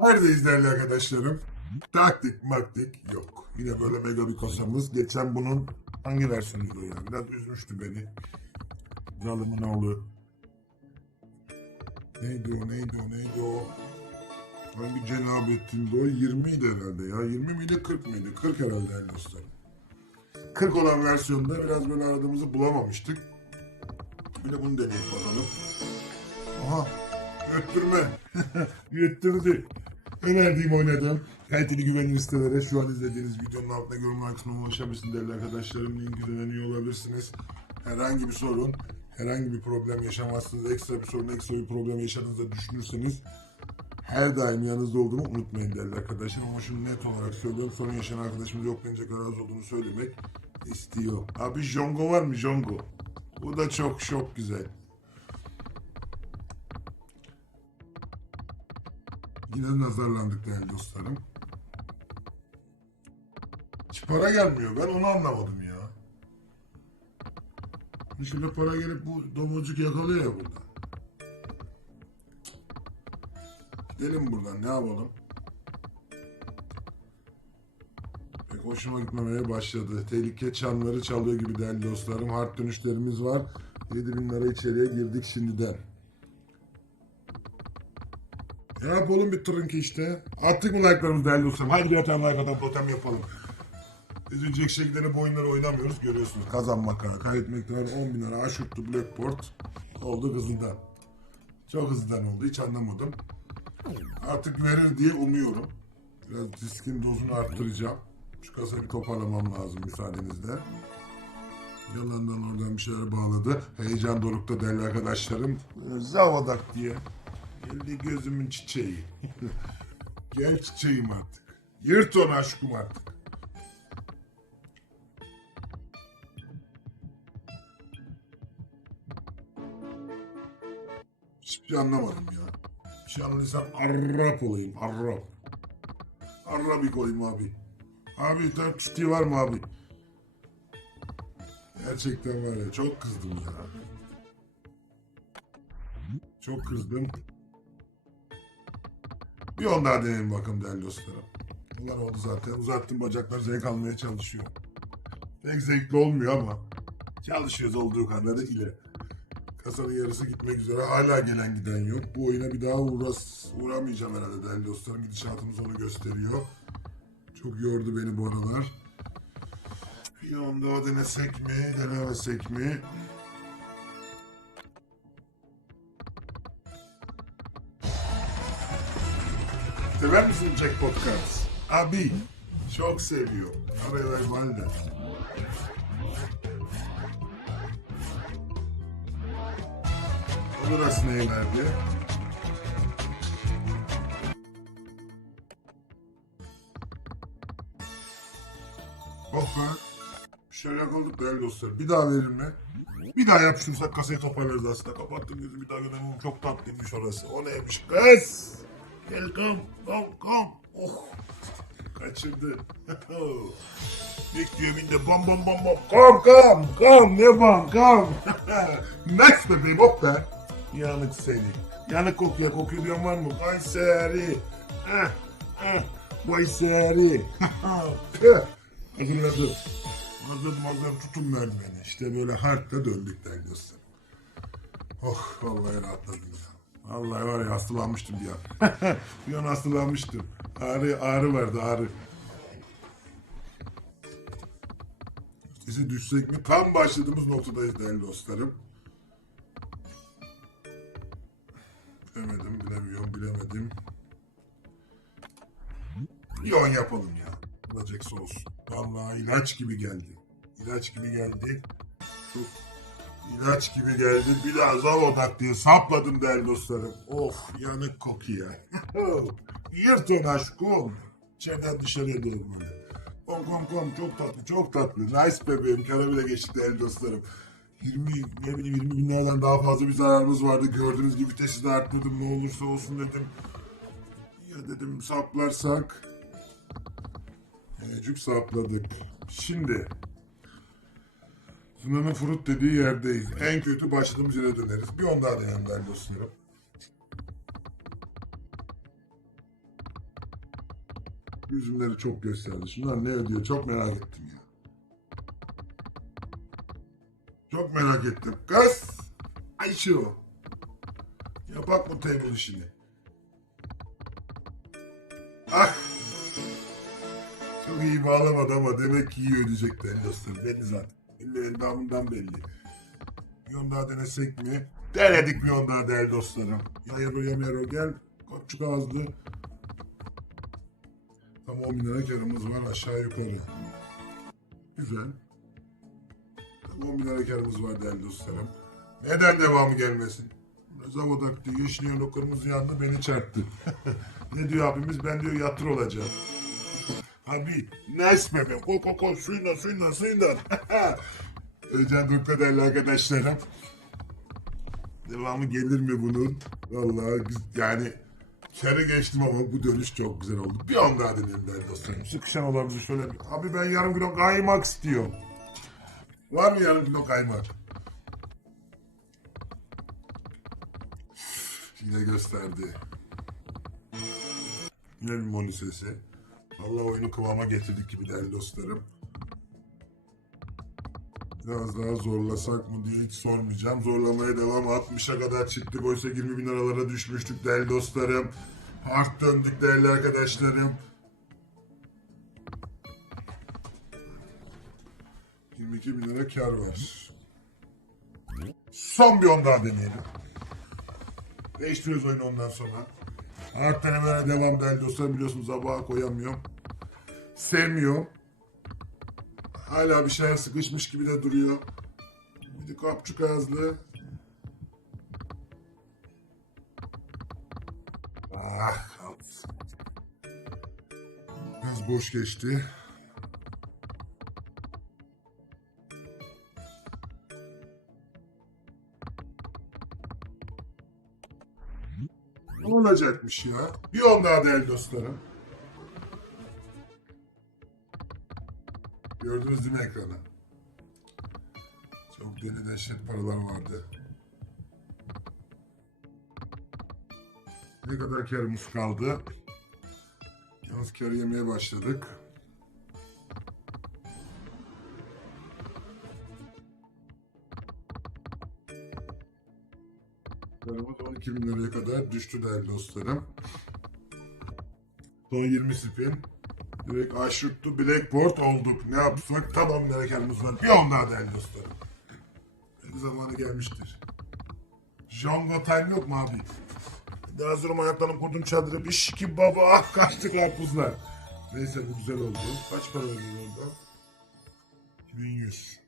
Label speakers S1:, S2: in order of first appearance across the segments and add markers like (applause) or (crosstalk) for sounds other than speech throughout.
S1: Neredeyiz değerli arkadaşlarım? Taktik maktik yok. Yine böyle mega bir kasamız. Geçen bunun hangi versiyonuydu ya? Biraz üzmüştü beni. Zalımın oğlu. Neydi o neydi o neydi o? Hangi cenabetinde o? 20 idi herhalde ya. 20 miydi 40 mıydı? 40 herhalde değerli dostlarım. 40 olan versiyonda biraz böyle aradığımızı bulamamıştık. Bir de bunu deneyip bakalım. Aha öttürme. (laughs) Yettirdi. Önerdiğim oynadım. Kaliteli güvenli sitelere şu an izlediğiniz videonun altına yorumlar kısmına ulaşabilirsiniz değerli arkadaşlarım. Linkinden üye olabilirsiniz. Herhangi bir sorun, herhangi bir problem yaşamazsınız. Ekstra bir sorun, ekstra bir problem yaşadığınızda düşünürseniz her daim yanınızda olduğumu unutmayın değerli arkadaşlar. Ama şunu net olarak söylüyorum. Sorun yaşayan arkadaşımız yok denecek kadar az olduğunu söylemek istiyor. Abi Jongo var mı Jongo? Bu da çok çok güzel. Yine nazarlandık değerli dostlarım. Hiç para gelmiyor. Ben onu anlamadım ya. Şöyle para gelip bu domuzcuk yakalıyor ya burada. Gidelim buradan ne yapalım? Pek hoşuma gitmemeye başladı. Tehlike çanları çalıyor gibi değerli dostlarım. Hard dönüşlerimiz var. 7000 lira içeriye girdik şimdiden. Ne yapalım bir tırınki işte. Attık mı like'larımızı değerli dostlarım? Haydi bir tane like atan totem yapalım. Üzülecek şekilde bu oyunları oynamıyoruz görüyorsunuz. Kazanmak var, kaybetmek var. 10 bin lira aşırttı Blackboard. Oldu hızlıdan. Çok hızlıdan oldu hiç anlamadım. Artık verir diye umuyorum. Biraz diskin dozunu arttıracağım. Şu kasayı bir toparlamam lazım müsaadenizle. Yalandan oradan bir şeyler bağladı. Heyecan dorukta değerli arkadaşlarım. Zavadak diye. Geldi gözümün çiçeği. (laughs) Gel çiçeğim artık. Yırt onu aşkım artık. Hiçbir şey anlamadım ya. Bir şey anladıysam Arap olayım. Arap. Arabik olayım abi. Abi sen tuti var mı abi? Gerçekten var ya çok kızdım ya. Çok kızdım. Bir on daha deneyelim bakalım değerli dostlarım. Ulan oldu zaten. Uzattım bacaklar zevk almaya çalışıyor. Pek zevkli olmuyor ama çalışıyoruz olduğu kadar ile. Kasanın yarısı gitmek üzere. Hala gelen giden yok. Bu oyuna bir daha uğras, uğramayacağım herhalde değerli dostlarım. Gidişatımız onu gösteriyor. Çok yordu beni bu aralar. Bir on daha denesek mi, denemesek mi? Sever misin Jackpot Cards? Abi, çok seviyor. Araya ver valide. Burası neylerde? Oh be. Bir şeyler yakaladık değerli dostlar. Bir daha verir mi? Bir daha yapıştırırsak kasayı toparlarız aslında. Kapattım gözü bir daha göremem. Çok tatlıymış orası. O neymiş? Kız! Kom, kom, kom. Oh! Kaçırdı. (laughs) Bekliyor binde bam bam bam bam. Kom kom kom ne bam kom. nice bebeğim hop be. Yanık seni. Yanık kokuyor. Kokuyor diyen var mı? Kayseri. Eh, eh. Kayseri. Hazırladım. Hazır hazır tutun ver beni. İşte böyle harpla döndük değerli dostlar. Oh vallahi rahatladım ya. Vallahi var ya hastalanmıştım bir an. (laughs) bir an hastalanmıştım. Ağrı, ağrı vardı ağrı. Sesi düşsek mi? Tam başladığımız noktadayız değerli dostlarım. Bilemedim, bilemiyorum, bilemedim. Yon yapalım ya. Olacaksa olsun. Vallahi ilaç gibi geldi. İlaç gibi geldi. Çok ilaç gibi geldi. Bir daha zavodak diye sapladım değerli dostlarım. Of yanık kokuyor. (laughs) Yırt onu aşkım. İçeriden dışarıya böyle. Kom kom kom çok tatlı çok tatlı. Nice bebeğim. Karabile geçtik değerli dostlarım. 20 ne bileyim 20 bin liradan daha fazla bir zararımız vardı. Gördüğünüz gibi vitesi de arttırdım. Ne olursa olsun dedim. Ya dedim saplarsak. Mecuk sapladık. Şimdi Sunan'ın Furut dediği yerdeyiz. En kötü başladığımız yere döneriz. Bir on daha deneyelim değerli dostlarım. Üzümleri çok gösterdi. Şunlar ne ödüyor çok merak ettim ya. Çok merak ettim. Kız! Ayşe o. Yapak bu table işini. Ah! Çok iyi bağlamadı ama demek ki iyi ödeyecek değerli dostlarım. Belli zaten. Ellerin damından belli. Bir on denesek mi? Denedik bir on daha değerli dostlarım. Yayro yamero gel. Kopçuk ağızlı. Tam 10 bin lira karımız var aşağı yukarı. Güzel. Tam 10 bin lira karımız var değerli dostlarım. Neden devamı gelmesin? Zavodak diyor, yeşil yanı kırmızı yandı beni çarptı. (laughs) ne diyor abimiz? Ben diyor yatır olacağım. Abi, nice bebe. Ko ko ko, suyla suyla suyla. (laughs) Özcan Durt'a değerli arkadaşlarım. Devamı gelir mi bunun? Vallahi biz- yani kere geçtim ama bu dönüş çok güzel oldu. Bir an daha deneyelim değerli dostlarım. Sıkışan olabilir şöyle. Abi ben yarım kilo kaymak istiyorum. Var mı yarım kilo kaymak? Yine gösterdi. Yine bir moni sesi. Allah oyunu kıvama getirdik gibi değerli dostlarım. Biraz daha zorlasak mı diye hiç sormayacağım. Zorlamaya devam. 60'a kadar çıktık. Oysa 20 bin liralara düşmüştük değerli dostlarım. Hard döndük değerli arkadaşlarım. 22 bin lira kar var. Son bir on daha deneyelim. Değiştiriyoruz oyunu ondan sonra. Hard denemelere devam değerli dostlarım. Biliyorsunuz sabaha koyamıyorum. Sevmiyorum. Hala bir şeyler sıkışmış gibi de duruyor. Bir de kapçuk ağızlı. Ah. Biraz boş geçti. Ne olacakmış ya? Bir on daha değerli dostlarım. Gördünüz değil mi ekranı? Çok deli dehşet paralar vardı. Ne kadar karımız kaldı? Yalnız kar yemeye başladık. Karımız 12 bin liraya kadar düştü değerli dostlarım. Son 20 spin. Direkt aşırttı Blackboard olduk. Ne yapsak tamam bereketimiz var. Bir on daha değerli dostlarım. Belki zamanı gelmiştir. Jongo time yok mu abi? Hazırım ayaklarım kurdum çadırı. Bir şiki baba ah kaçtı karpuzlar. Neyse bu güzel oldu. Kaç para ödedin orada? 2100.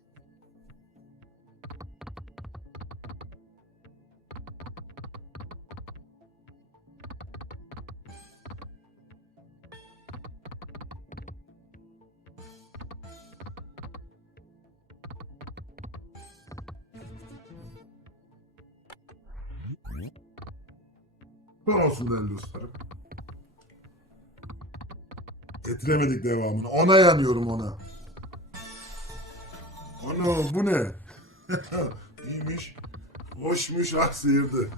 S1: Bu olsun değerli dostlarım. Getiremedik devamını. Ona yanıyorum ona. Ana bu ne? (laughs) İyiymiş. Hoşmuş ah sıyırdı.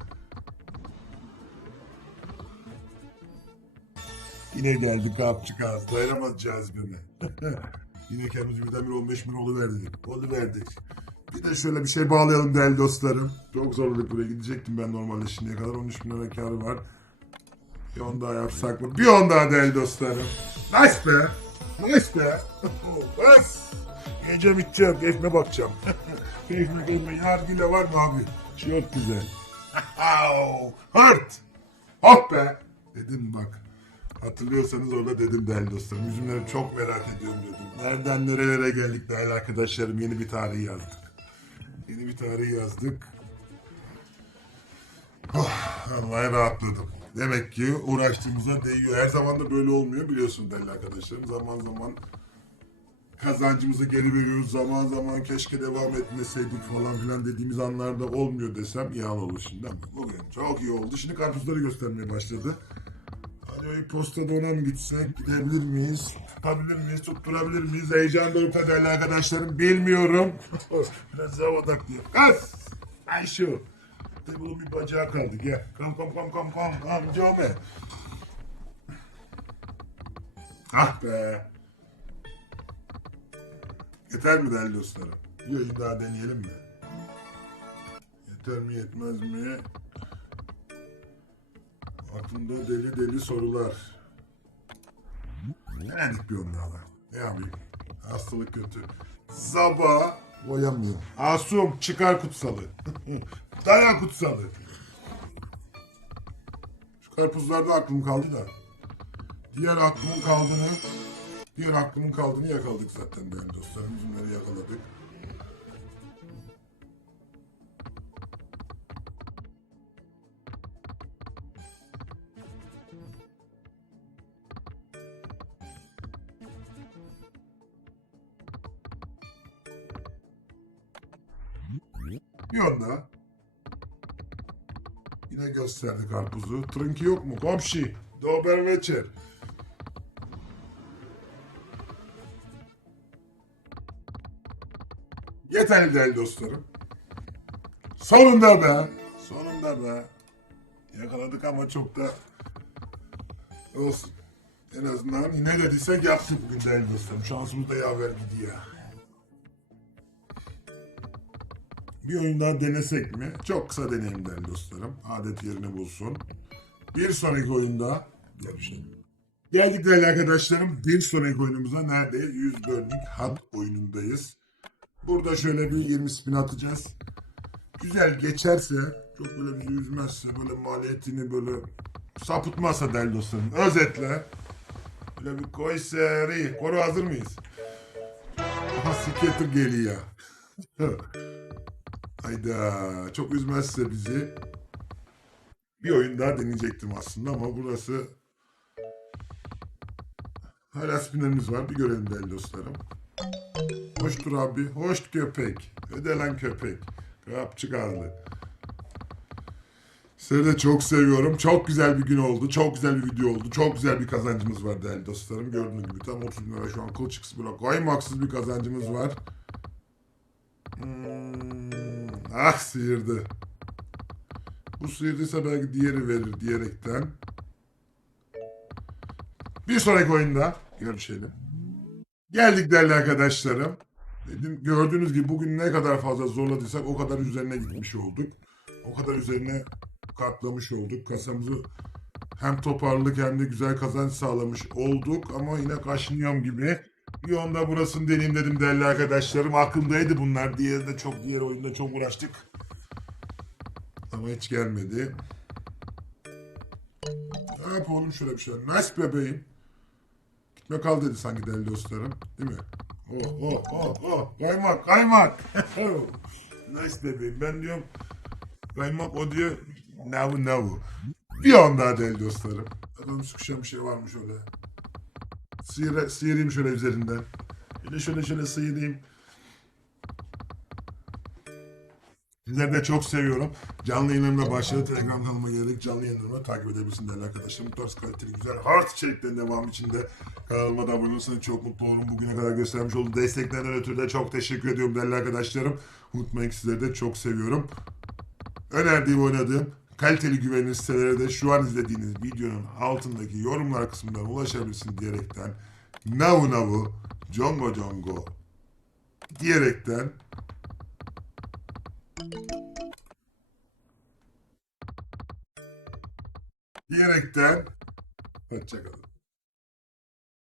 S1: Yine geldi kapçı kaz. Dayanamaz cazibeme. (laughs) Yine kendimizi birdenbir 15 bin oluverdik. Oluverdik. De şöyle bir şey bağlayalım değerli dostlarım. Çok buraya gidecektim ben normalde şimdiye kadar. 13 bin lira karı var. Bir on daha yapsak mı? Bir on daha değerli dostlarım. Nice be. Nice be. (laughs) nice. Yiyeceğim içeceğim. Keyfime bakacağım. (laughs) keyfime keyfime. Yargıyla var mı abi? Çok güzel. (laughs) Hırt. Hop be. Dedim bak. Hatırlıyorsanız orada dedim değerli dostlarım. Üzümleri çok merak ediyorum dedim. Nereden nerelere geldik değerli arkadaşlarım. Yeni bir tarih yazdık. Yeni bir tarih yazdık. Oh, vallahi rahatladım. Demek ki uğraştığımıza değiyor. Her zaman da böyle olmuyor biliyorsun değerli arkadaşlarım. Zaman zaman kazancımızı geri veriyoruz. Zaman zaman keşke devam etmeseydik falan filan dediğimiz anlarda olmuyor desem yalan olur şimdi. Ama Bugün çok iyi oldu. Şimdi karpuzları göstermeye başladı. O postada ona? Gidebilir miyiz? Tutabilir miyiz? Tutturabilir miyiz? Heyecan dorukta değerli arkadaşlarım. Bilmiyorum. (laughs) Biraz daha odaklıyım. Kız! Ayşe. Tabii bunun bir bacağı kaldı. Gel. Kam kam kam kam kam. Amca be. Ah be. Yeter mi değerli dostlarım? Bir daha deneyelim mi? Yeter mi yetmez mi? Aklımda deli deli sorular. Denedik bir da. Ne yapayım? Hastalık kötü. Zaba. Boyamıyorum. Asum çıkar kutsalı. (laughs) Dayan kutsalı. Şu karpuzlarda aklım kaldı da. Diğer aklımın kaldığını diğer aklımın kaldığını yakaladık zaten değerli dostlarım. Bunları yakaladık. Gösterdi karpuzu. Trınki yok mu? Komşu. Dober večer. Yeterli değerli dostlarım. Sonunda be. Sonunda be. Yakaladık ama çok da olsun. En azından ne dediysek yaptık bugün değerli dostlarım. Şansımız da yaver gidiyor. Bir oyun daha denesek mi? Çok kısa deneyim değerli dostlarım. Adet yerini bulsun. Bir sonraki oyunda görüşelim. Geldik değerli arkadaşlarım. Bir sonraki oyunumuza neredeyiz? 100 bölümlük hat oyunundayız. Burada şöyle bir 20 spin atacağız. Güzel geçerse, çok böyle bizi üzmezse, böyle maliyetini böyle sapıtmazsa değerli dostlarım. Özetle, böyle bir koy seri. Koru hazır mıyız? Aha skater geliyor. (laughs) Hayda, çok üzmezse bizi bir oyun daha deneyecektim aslında ama burası hala spinnerimiz var. Bir görelim değerli dostlarım. Hoştur abi, hoş köpek. Öde lan köpek. Kapçık ağzı. Seni de çok seviyorum. Çok güzel bir gün oldu. Çok güzel bir video oldu. Çok güzel bir kazancımız var değerli dostlarım. Gördüğünüz gibi tam 30 bin lira şu an kıl çıkısı bırak. Kaymaksız bir kazancımız var. Hmm, ah sıyırdı. Bu sıyırdıysa belki diğeri verir diyerekten. Bir sonraki oyunda görüşelim. Geldik değerli arkadaşlarım. Dedim, gördüğünüz gibi bugün ne kadar fazla zorladıysak o kadar üzerine gitmiş olduk. O kadar üzerine katlamış olduk. Kasamızı hem toparladık hem de güzel kazanç sağlamış olduk. Ama yine kaşınıyorum gibi. Bir onda burasını deneyim dedim değerli arkadaşlarım. Aklımdaydı bunlar. Diğeri de çok diğer oyunda çok uğraştık. Ama hiç gelmedi. Ne yapalım şöyle bir şey. Nice bebeğim. Gitme kal dedi sanki değerli dostlarım. Değil mi? Oh oh oh oh. Kaymak kaymak. (laughs) nice bebeğim. Ben diyorum kaymak o diyor navu navu. Bir an daha değerli dostlarım. Adam sıkışan bir şey varmış öyle. Sıyır, sıyırayım şöyle üzerinden. De şöyle şöyle sıyırayım. Sizleri de çok seviyorum. Canlı yayınlarımla başladı. Telegram kanalıma gelerek canlı yayınlarımı takip edebilirsiniz değerli arkadaşlarım. Bu tarz kaliteli güzel hard içeriklerin devamı için de kanalıma da abone olursanız çok mutlu olurum. Bugüne kadar göstermiş olduğunuz desteklerden ötürü de çok teşekkür ediyorum değerli arkadaşlarım. Unutmayın ki sizleri de çok seviyorum. Önerdiğim oynadığım kaliteli güvenilir sitelere de şu an izlediğiniz videonun altındaki yorumlar kısmından ulaşabilirsiniz diyerekten navu navu congo congo diyerekten diyerekten hoşçakalın.